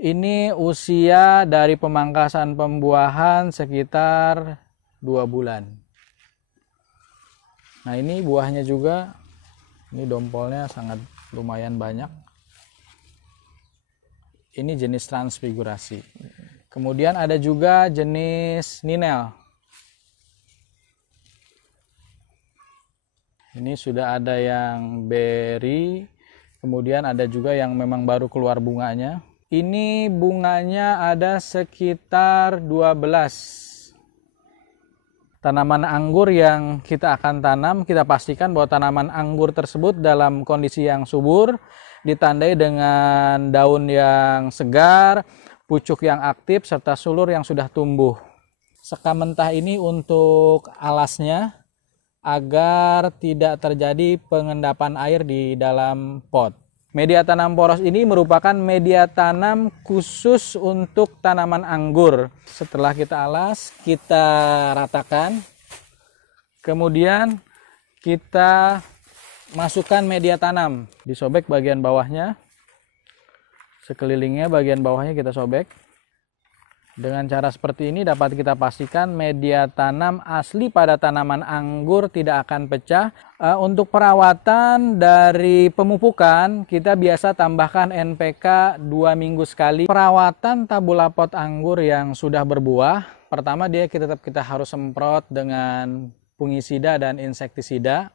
Ini usia dari pemangkasan pembuahan sekitar 2 bulan. Nah, ini buahnya juga, ini dompolnya sangat lumayan banyak. Ini jenis transfigurasi. Kemudian ada juga jenis ninel. Ini sudah ada yang berry, kemudian ada juga yang memang baru keluar bunganya. Ini bunganya ada sekitar 12 tanaman anggur yang kita akan tanam. Kita pastikan bahwa tanaman anggur tersebut dalam kondisi yang subur, ditandai dengan daun yang segar, pucuk yang aktif, serta sulur yang sudah tumbuh. Sekam mentah ini untuk alasnya agar tidak terjadi pengendapan air di dalam pot. Media tanam poros ini merupakan media tanam khusus untuk tanaman anggur. Setelah kita alas, kita ratakan. Kemudian kita masukkan media tanam. Disobek bagian bawahnya. Sekelilingnya bagian bawahnya kita sobek. Dengan cara seperti ini dapat kita pastikan media tanam asli pada tanaman anggur tidak akan pecah. Untuk perawatan dari pemupukan, kita biasa tambahkan NPK 2 minggu sekali. Perawatan tabula pot anggur yang sudah berbuah, pertama kita harus semprot dengan fungisida dan insektisida.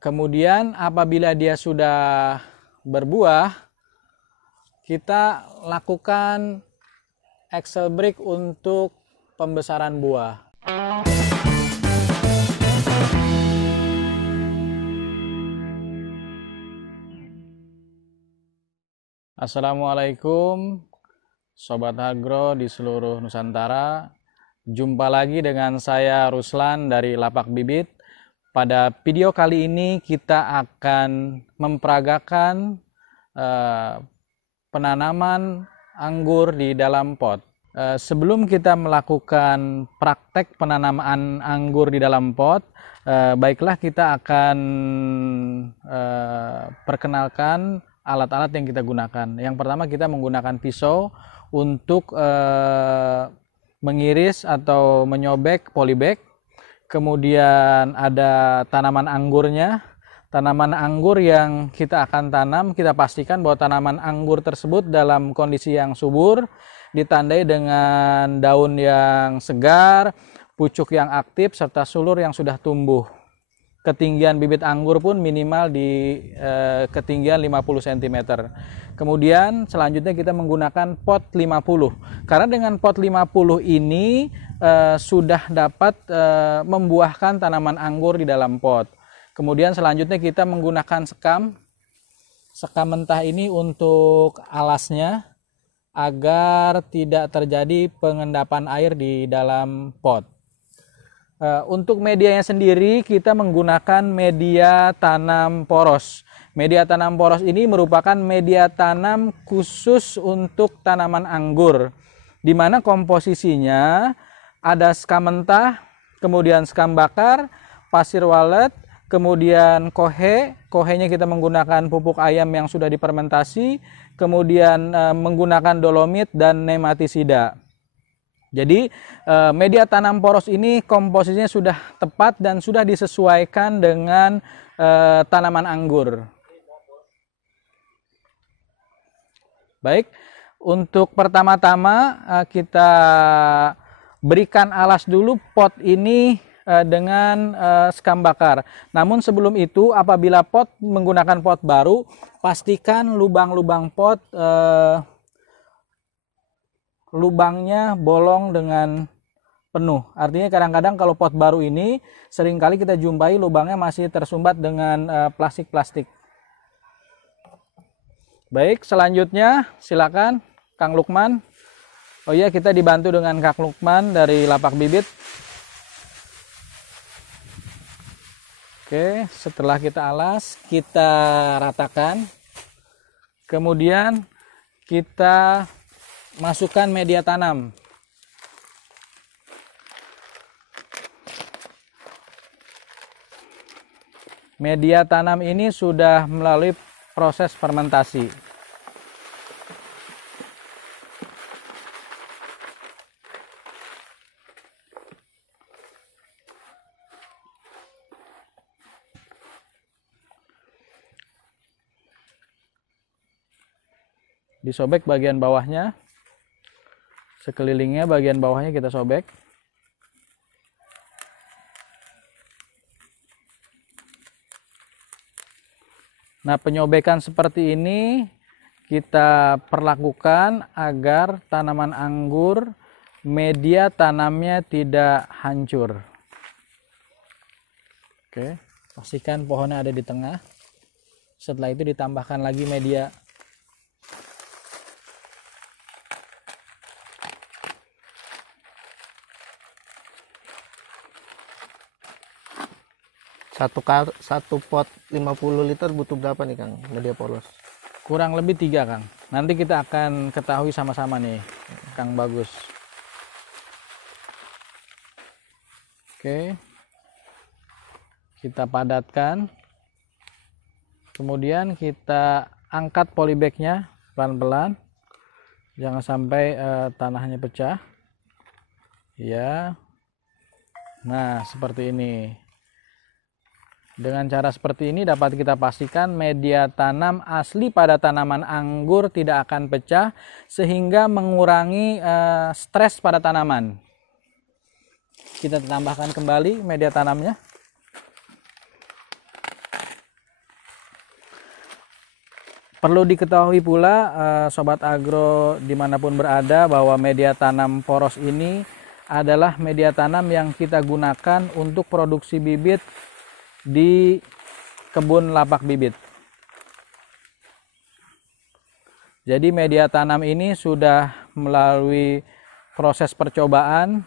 Kemudian apabila dia sudah berbuah, kita lakukan Excel break untuk pembesaran buah. Assalamualaikum Sobat Agro di seluruh Nusantara. Jumpa lagi dengan saya Ruslan dari Lapak Bibit. Pada video kali ini kita akan memperagakan penanaman anggur di dalam pot. Sebelum kita melakukan praktek penanaman anggur di dalam pot, baiklah kita akan perkenalkan alat-alat yang kita gunakan. Yang pertama kita menggunakan pisau untuk mengiris atau menyobek polybag. Kemudian ada tanaman anggurnya. Tanaman anggur yang kita akan tanam, kita pastikan bahwa tanaman anggur tersebut dalam kondisi yang subur, ditandai dengan daun yang segar, pucuk yang aktif, serta sulur yang sudah tumbuh. Ketinggian bibit anggur pun minimal di ketinggian 50 cm. Kemudian selanjutnya kita menggunakan pot 50. Karena dengan pot 50 ini sudah dapat membuahkan tanaman anggur di dalam pot. Kemudian selanjutnya kita menggunakan sekam mentah ini untuk alasnya agar tidak terjadi pengendapan air di dalam pot. Untuk medianya sendiri kita menggunakan media tanam poros. Media tanam poros ini merupakan media tanam khusus untuk tanaman anggur, di mana komposisinya ada sekam mentah, kemudian sekam bakar, pasir walet, kemudian kohenya kita menggunakan pupuk ayam yang sudah difermentasi, kemudian menggunakan dolomit dan nematisida. Jadi media tanam poros ini komposisinya sudah tepat dan sudah disesuaikan dengan tanaman anggur. Baik, untuk pertama-tama kita berikan alas dulu pot ini dengan sekam bakar. Namun sebelum itu, apabila pot menggunakan pot baru, pastikan lubang-lubang pot lubangnya bolong dengan penuh. Artinya kadang-kadang kalau pot baru ini seringkali kita jumpai lubangnya masih tersumbat dengan plastik-plastik. Baik, selanjutnya silakan Kang Lukman. Oh iya, kita dibantu dengan Kang Lukman dari Lapak Bibit. Oke, setelah kita alas, kita ratakan. Kemudian kita masukkan media tanam. Media tanam ini sudah melalui proses fermentasi. Disobek bagian bawahnya, sekelilingnya bagian bawahnya kita sobek. Nah, penyobekan seperti ini kita perlakukan agar tanaman anggur media tanamnya tidak hancur. Oke, pastikan pohonnya ada di tengah. Setelah itu ditambahkan lagi media. Satu pot 50 liter butuh berapa nih Kang media polos? Kurang lebih 3, Kang. Nanti kita akan ketahui sama-sama nih, Kang Bagus. Oke. Kita padatkan. Kemudian kita angkat polybagnya pelan-pelan. Jangan sampai tanahnya pecah. Ya. Nah, seperti ini. Dengan cara seperti ini dapat kita pastikan media tanam asli pada tanaman anggur tidak akan pecah sehingga mengurangi stres pada tanaman. Kita tambahkan kembali media tanamnya. Perlu diketahui pula Sobat Agro dimanapun berada bahwa media tanam poros ini adalah media tanam yang kita gunakan untuk produksi bibit di kebun lapak bibit. Jadi media tanam ini sudah melalui proses percobaan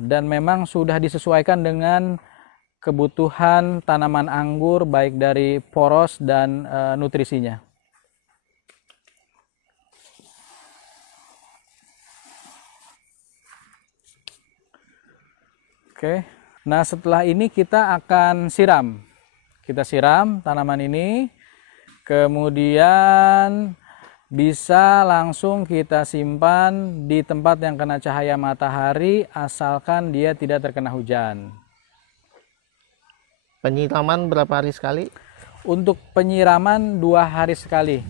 dan memang sudah disesuaikan dengan kebutuhan tanaman anggur baik dari poros dan nutrisinya. Oke. Nah, setelah ini kita akan siram. Kita siram tanaman ini, kemudian bisa langsung kita simpan di tempat yang kena cahaya matahari asalkan dia tidak terkena hujan. Penyiraman berapa hari sekali? Untuk penyiraman 2 hari sekali.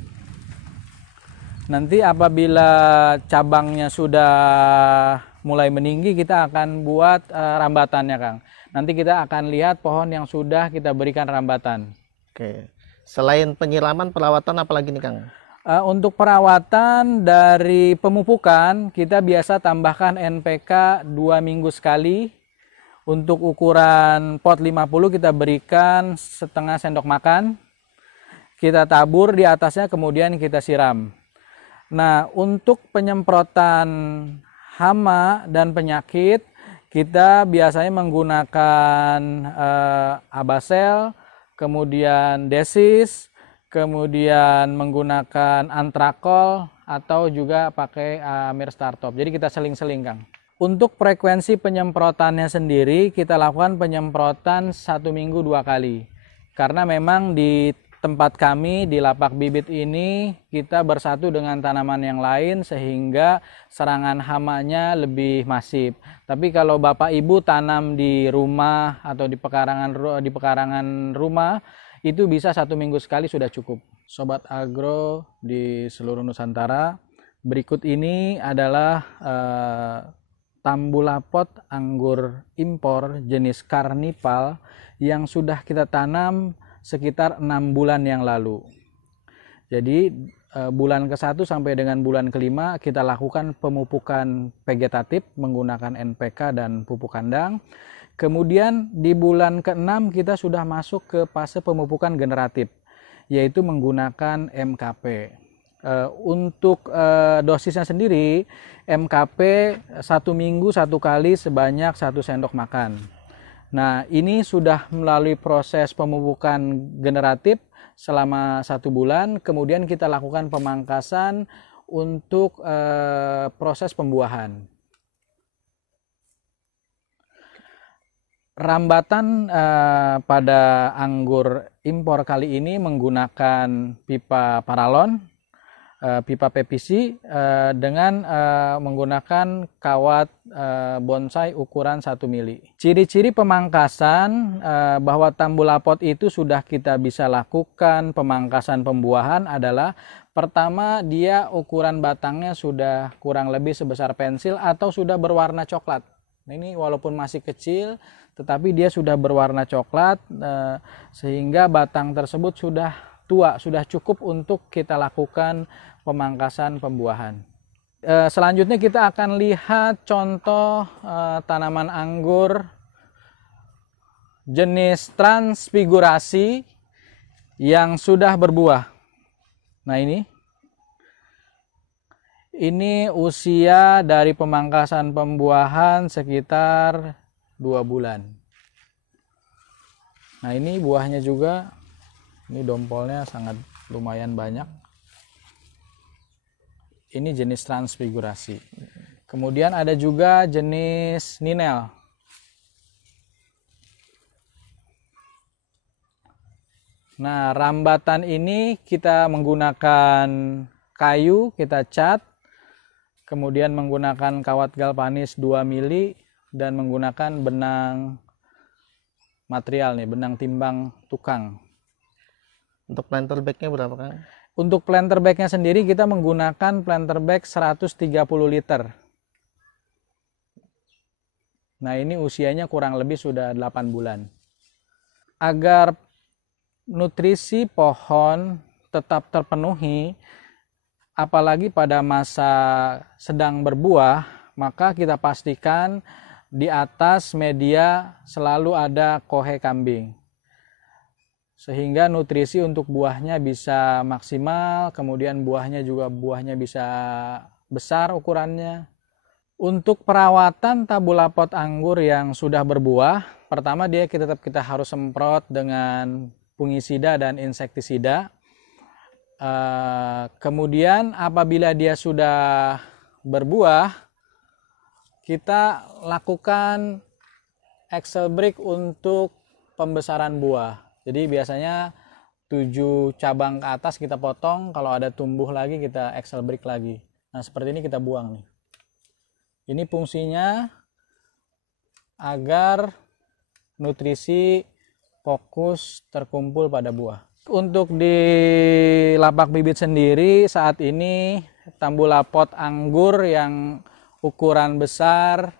Nanti apabila cabangnya sudah mulai meninggi, kita akan buat rambatannya, Kang. Nanti kita akan lihat pohon yang sudah kita berikan rambatan. Oke. Selain penyiraman, perawatan apa lagi nih Kang? Untuk perawatan dari pemupukan, kita biasa tambahkan NPK 2 minggu sekali. Untuk ukuran pot 50 kita berikan setengah sendok makan. Kita tabur di atasnya, kemudian kita siram. Nah, untuk penyemprotan hama dan penyakit, kita biasanya menggunakan Abasel, kemudian Desis, kemudian menggunakan Antrakol, atau juga pakai Amir Startop. Jadi kita seling-seling, Kang. Untuk frekuensi penyemprotannya sendiri, kita lakukan penyemprotan 1 minggu 2 kali. Karena memang di tempat kami di lapak bibit ini kita bersatu dengan tanaman yang lain sehingga serangan hamanya lebih masif. Tapi kalau Bapak Ibu tanam di rumah atau di pekarangan rumah, itu bisa 1 minggu sekali sudah cukup. Sobat Agro di seluruh Nusantara, berikut ini adalah tambulapot anggur impor jenis Carnival yang sudah kita tanam sekitar 6 bulan yang lalu. Jadi bulan ke-1 sampai dengan bulan ke-5 kita lakukan pemupukan vegetatif menggunakan NPK dan pupuk kandang. Kemudian di bulan ke-6 kita sudah masuk ke fase pemupukan generatif, yaitu menggunakan MKP. Untuk dosisnya sendiri, MKP 1 minggu 1 kali sebanyak 1 sendok makan. Nah, ini sudah melalui proses pemupukan generatif selama 1 bulan, kemudian kita lakukan pemangkasan untuk proses pembuahan. Rambatan pada anggur impor kali ini menggunakan pipa paralon pipa PVC dengan menggunakan kawat bonsai ukuran 1 mili. Ciri-ciri pemangkasan bahwa tambulapot itu sudah kita bisa lakukan pemangkasan pembuahan adalah pertama, dia ukuran batangnya sudah kurang lebih sebesar pensil atau sudah berwarna coklat. Nah, ini walaupun masih kecil tetapi dia sudah berwarna coklat sehingga batang tersebut sudah tua, sudah cukup untuk kita lakukan pemangkasan pembuahan. Selanjutnya kita akan lihat contoh tanaman anggur jenis transfigurasi yang sudah berbuah. Nah, ini usia dari pemangkasan pembuahan sekitar 2 bulan. Nah, ini buahnya juga. Ini dompolnya sangat lumayan banyak. Ini jenis transfigurasi. Kemudian ada juga jenis ninel. Nah, rambatan ini kita menggunakan kayu, kita cat. Kemudian menggunakan kawat galvanis 2 mili dan menggunakan benang material nih, benang timbang tukang. Untuk planter bagnya berapa, Kang? Untuk planter bagnya sendiri kita menggunakan planter bag 130 liter. Nah, ini usianya kurang lebih sudah 8 bulan. Agar nutrisi pohon tetap terpenuhi, apalagi pada masa sedang berbuah, maka kita pastikan di atas media selalu ada kohe kambing. Sehingga nutrisi untuk buahnya bisa maksimal, kemudian buahnya bisa besar ukurannya. Untuk perawatan tabulapot anggur yang sudah berbuah, pertama kita harus semprot dengan fungisida dan insektisida. Kemudian apabila dia sudah berbuah, kita lakukan axle break untuk pembesaran buah. Jadi biasanya 7 cabang ke atas kita potong, kalau ada tumbuh lagi kita axle break lagi. Nah, seperti ini kita buang nih. Ini fungsinya agar nutrisi fokus terkumpul pada buah. Untuk di lapak bibit sendiri saat ini tambulapot anggur yang ukuran besar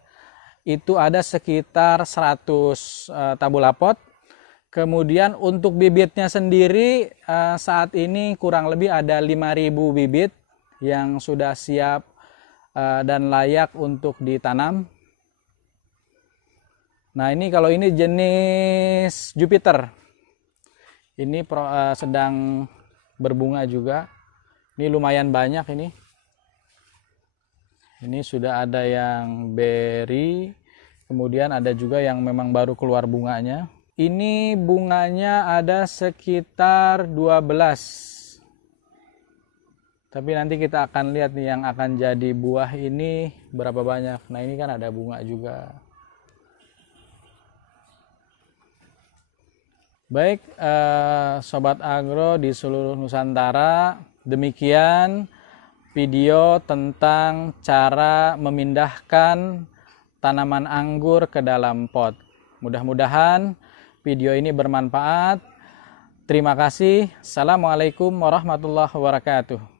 itu ada sekitar 100 tabulapot. Kemudian untuk bibitnya sendiri saat ini kurang lebih ada 5.000 bibit yang sudah siap dan layak untuk ditanam. Nah, ini kalau ini jenis Jupiter. Ini sedang berbunga juga. Ini lumayan banyak ini. Ini sudah ada yang berry, kemudian ada juga yang memang baru keluar bunganya. Ini bunganya ada sekitar 12. Tapi nanti kita akan lihat nih yang akan jadi buah ini berapa banyak. Nah, ini kan ada bunga juga. Baik, Sobat Agro di seluruh Nusantara, demikian video tentang cara memindahkan tanaman anggur ke dalam pot. Mudah-mudahan video ini bermanfaat. Terima kasih. Assalamualaikum warahmatullahi wabarakatuh.